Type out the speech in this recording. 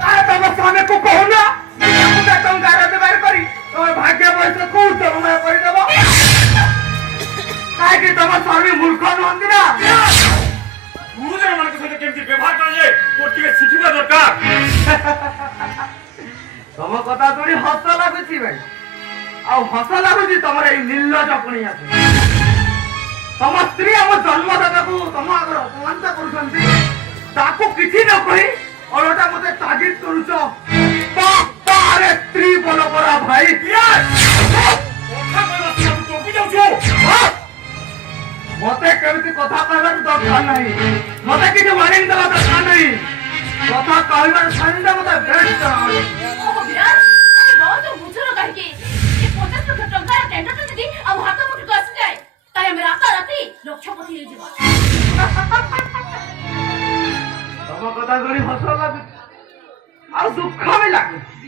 तारे तम स्वामी को कहूना मुझे टंका रोजगार करी तुम भाग्य पैसा को जमा कर देबो काहे कि तम स्वामी मूर्ख नहंती ना गुरुजन मान सहित केमती व्यवहार करे तोटिके शिखिबा दरकार तम कथा थोड़ी हस लागुची भाई आ हस लागुची तमर ए निर्लज पणिया तम स्त्री हम जन्मदाता को तम आगर अपमान करूछंती ताको किछि न कहि ओलटा मते तागिद करूछ तारे स्त्री बोलो करा भाई কথা কইবা তুমি টপি যাউছো मते केमती कथा कहबार दरकार नहीं मते किछि वार्निंग देबा दरकार नहीं कथा कहबार संदा मते बेस्ट ओ विराज আমি বহুত বুঝলো কাকে এই 50 লক্ষ টাকার টেন্ডারটা যদি আমার হাতে মুঠে আসে যায় তাই আমি রাতারাতি লক্ষপতি হয়ে যাব तम कथा थोड़ी हस लागुची आ दुख भी लागुची